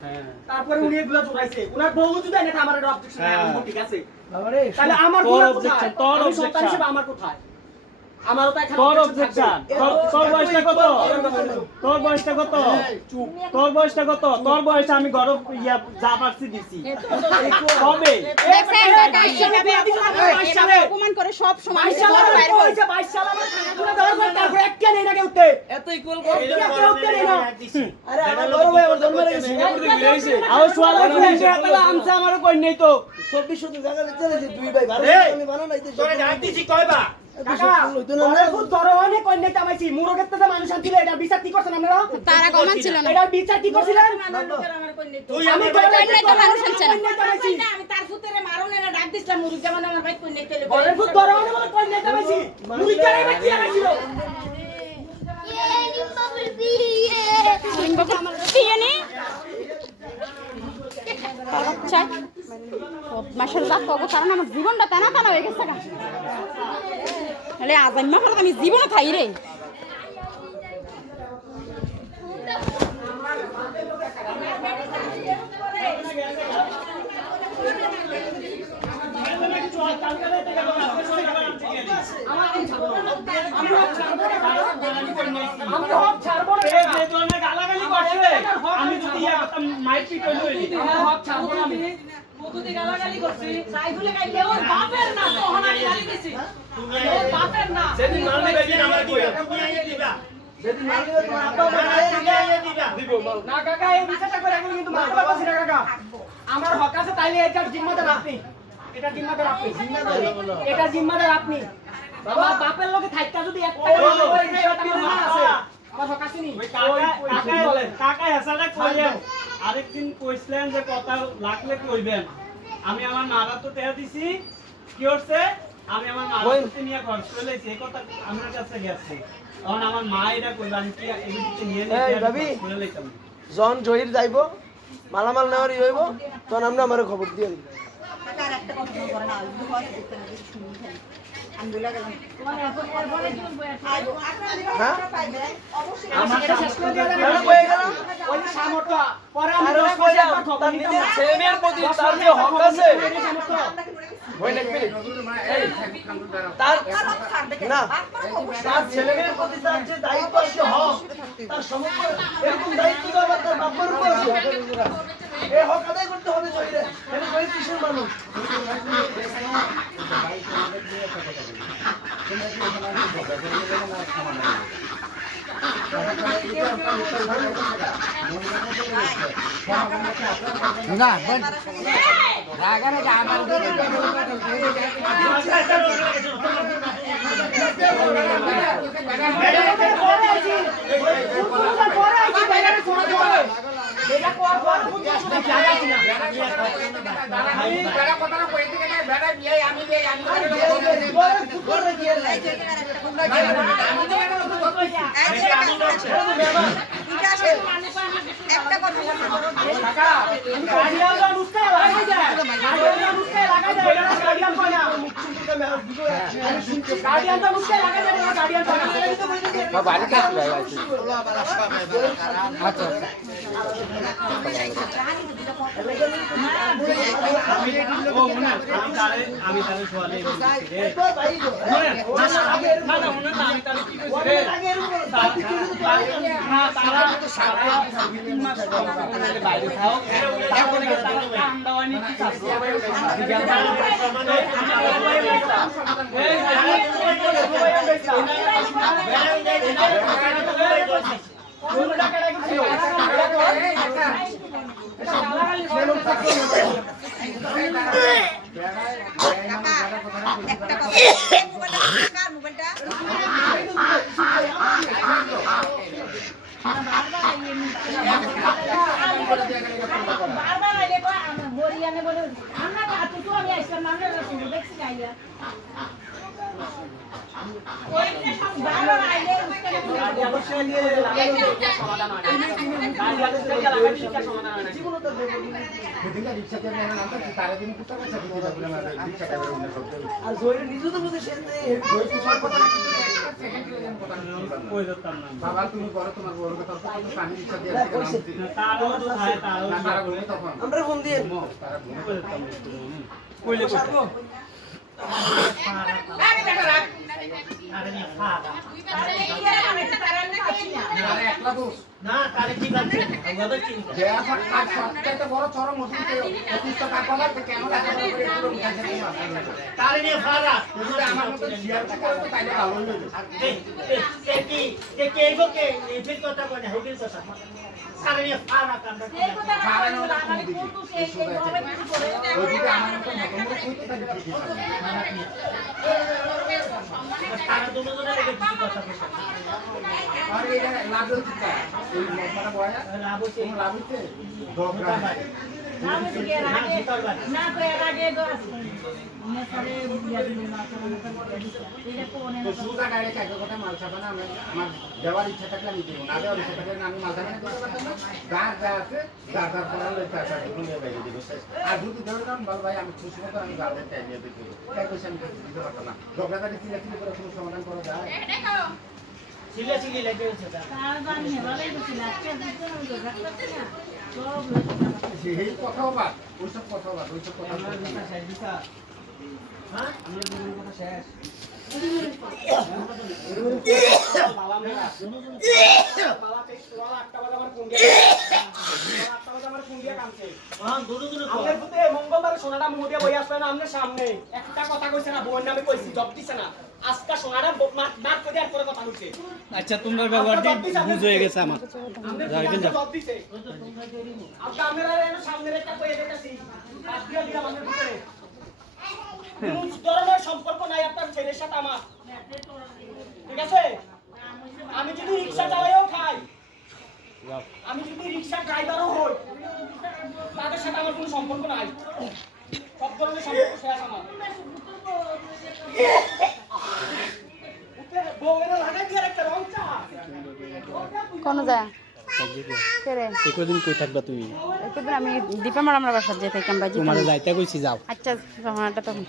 তারপরে উনি এগুলো জোগাইছে উনার বউ যদি এনে আমার একটা অবজেকশন নাই ঠিক আছে বাবারে তাহলে আমার তোর গুলো অবজেকশন কোথায় তোর আমি সন্তান অবজেকশন হিসেবে আমার কোথায় আমারও তো এখানে তোর অবজেকশন তোর বয়সটা কত তোর বয়সটা কত তোর বয়সটা কত তোর বয়সে আমি ঘর ইয়া যা পারছি দিছি কবে দেখেন কাকা কিভাবে অপমান করে সব সময় 22 সাল আমার হইছে 22 সাল আমার খানাগুলো দেওয়ার পর তারপর একটা নেই না কেউ উঠতে এত ইকুয়াল কেউ উঠতে নেই না আরে আমার বড় ভাই আমার জন্ম রেখে সিঙ্গাপুরে ঘুরে আইছে আও সোয়ালে ফুলছে তাহলে আমসা আমারও কই নাই তো 2400 টাকা দিতে দিছি দুই ভাই ভালো আমি বানা নাইতে তোরে ডাকতেছি কয়বা কাকা তোরে খুব দরওয়ানে কই নেই তামাইছি মুরো ক্ষেত্রে মানুষ আনছিল এটা বিচার কি করছেন আপনারা তারা কমান ছিল না এটা বিচার কি করছিলেন তুই আমি কইলে তো মানুষ আনছে না আমি তার ফুতেরে মারনে না ডাক দিছিলাম মুরুগ জামান আমার ভাই কই নেতে ঘরের খুব দরওয়ানে বলে কই নেই তামাইছি মুই কারে বাকি আইছিল মাশাআল্লাহ কত কারণ আমার জীবনটা টানা টানা হয়ে গেছে আজাইমা করে আমি জীবনে খাই রে আমি হক ছাড়বো না এই ধরনের গালাগালি করছে আমি যদি ইয়া করতাম মাইট পিট হইলো হক ছাড়বো না আমি মুকুতি গালাগালি করছি সাইদুলে গাইলে ওর বাপের না তখন আমি গালি দিছি ওর বাপের না সেদিন মারলে বেদিন আমার কইয়া দিবা যদি মারলে তোমার আব্বা বানায় দিবা দিব না কাকা এই বিচারটা করে এখন কিন্তু মারতে পারছি না কাকা আমার হক আছে তাইলে এটা জিম্মাদার আপনি এটা জিম্মাদার আপনি এটা জিম্মাদার আপনি বাবা বাপের লগে থাইকা যদি একটা আমার হক আছে নি কাকা হেসাটা কইলেন আরেকদিন কইছিলেন যে কথা লাগলে কইবেন আমি আমার মারা তো টেয়া দিছি কি হচ্ছে আমি আমার মারা নিয়ে ঘর চলেছি এই কথা আমার কাছে গেছে তখন আমার মা এটা কইল আমি কি এদিকে নিয়ে চলে লইতাম জন জহির যাইব মালামাল নেওয়ারই হইব তখন আমরা আমারে খবর দিয়ে দিব কাকার একটা কথা করে না দুবার করতে না শুনি খালি আলহামদুলিল্লাহ গেলাম তোমার এখন পরে জীবন বই আছে হ্যাঁ অবশ্যই আমার এটা শেষ করে দিয়া যাবে কেন কই গেল ওই সামর্থ্য পরে আমি আরে 10 কই বছর যাও পর খবর তার নিতাম নিজের ছেলে মেয়ের প্রতি তার যে হক আছে হই না কি তার না তার ছেলে মেয়ের প্রতি তার যে দায়িত্ব আছে হক তার সমগ্র এরকম দায়িত্ব তো আবার তার বাবার উপর আছে এই হক আদায় করতে হবে জহিরে এটা জহির কিসের মানুষ না রাগারে আমার একটা কথা কাকা গাড়িয়ালটা নুসকা লাগাই যায় গাড়িয়ালটা নুসকা লাগাই যায় এটা গাড়িয়াল কই না গাড়িয়ালটা নুসকা লাগাই যায় না গাড়িয়ালটা বাড়ি কাছে ভাই আচ্ছা আমি তারে সোয়ালে তো ভাই আমি তারে কি কইছি না তারা তো সারা 3 মাস বাইরে থাও তারপরে তারা কাম দাওয়ানি কি বারবার আইলে গাড়ি অবশ্যই নিয়ে লাগাই দিলে এটা সমাধান হয় না। গাড়ি অবশ্যই লাগাই দিলে এটা সমাধান হয় না। আর জয়ের নিজে তো বুঝে সে কই যেতাম না বাবা তুমি করো তোমার বড় কথা তো পানি ইচ্ছা দিয়ে তারও তো খায় তারও তারা ঘুরে তখন আমরা ফোন দিয়ে তারা ঘুরে কই যেতাম না কইলে সারবো আরে একলা দোষ না তাহলে ঠিক আছে আমরা চিনি দেয়া কাজ সবচেয়ে বড় চরম মজুরিতে অতিষ্ঠ কাপড় লাগবে কেন টাকা করে এগুলো মুখাছে তাহলে নিয়ে ফারা যদি আমার মতো জিয়ারটা করে তো তাইলে ভালো হইলো ফির কথা বলে হোটেল কথা তাহলে নিয়ে ফারা কামটা ওইদিকে আমার মতো মতমুখ হইতো তাহলে ঠিক আছে তারা দুজনে লেগে কিছু কথা বলছে আর এটা লাভ হচ্ছে কা এই মশলাটা বয়া লাভ হচ্ছে লাভ হচ্ছে দরকার না তো এর আগে গাছ মনে করে বুঝিয়া দিল না তো এটা কোনে তো সুদা ডাইরেক্ট এক কথা মাল ছাপা না আমার দেওয়ার ইচ্ছা থাকলে আমি দেবো না দেওয়ার ইচ্ছা থাকলে আমি মাল ছাপা করতে পারতাম না গাছ যা আছে গাছ গাছ করার লোক টাকা দিয়ে বাইরে দিব আর যদি ধরে নাম বল ভাই আমি খুশি মতো আমি গাছের টাইম নিয়ে দিতে তাই কইছি আমি দিতে পারতাম না ঝগড়াটা চিল্লা চিল্লি করে কোনো সমাধান করা যায় চিল্লা চিল্লি লেগে গেছে তার বানিয়ে ভালোই বুঝিলা আজকে দিতে না তো রাখতে না সব সেই কথাও বাদ ওইসব কথাও বাদ ওইসব কথা হ্যাঁ বাবা মেয়েরা বাবা তেইশ তোমার 8টা বাজে আমার ফোন দিয়ে 8টা বাজে আমার ফোন দিয়ে কামছে হ্যাঁ দুটো আমাদের পুতে মঙ্গলবার সোনাটা মুখ দিয়ে বই আসবে না আমনের সামনে একটা কথা কইছে না বোন নামে কইছি জব দিছে না আজকা সোনাটা মার করে আর করে কথা কইছে আচ্ছা তোমরা ব্যবহারটি বুঝ হয়ে গেছে আমার আমনের জব দিছে আপনি আমরা এর সামনে একটা কইয়ে দিতেছি আজ দিয়ে দিলাম আমাদের পুতে কোন ধরনের সম্পর্ক নাই আপনার ছেলের সাথে আমার ঠিক আছে আমি যদি রিকশা চালাইও খাই আমি যদি রিকশা ড্রাইভারও হই তাদের সাথে আমার কোনো সম্পর্ক নাই সব ধরনের সম্পর্ক শেষ আমার বউয়েরা লাগাই দিয়ে একটা রং চা কোনো যায় কেরে কদিন কই থাকবা তুমি একদিন আমি দীপা ম্যাডামের বাসায় যেতে আমরা তোমার যাইতে কইছি যাও আচ্ছা জমানাটা তখন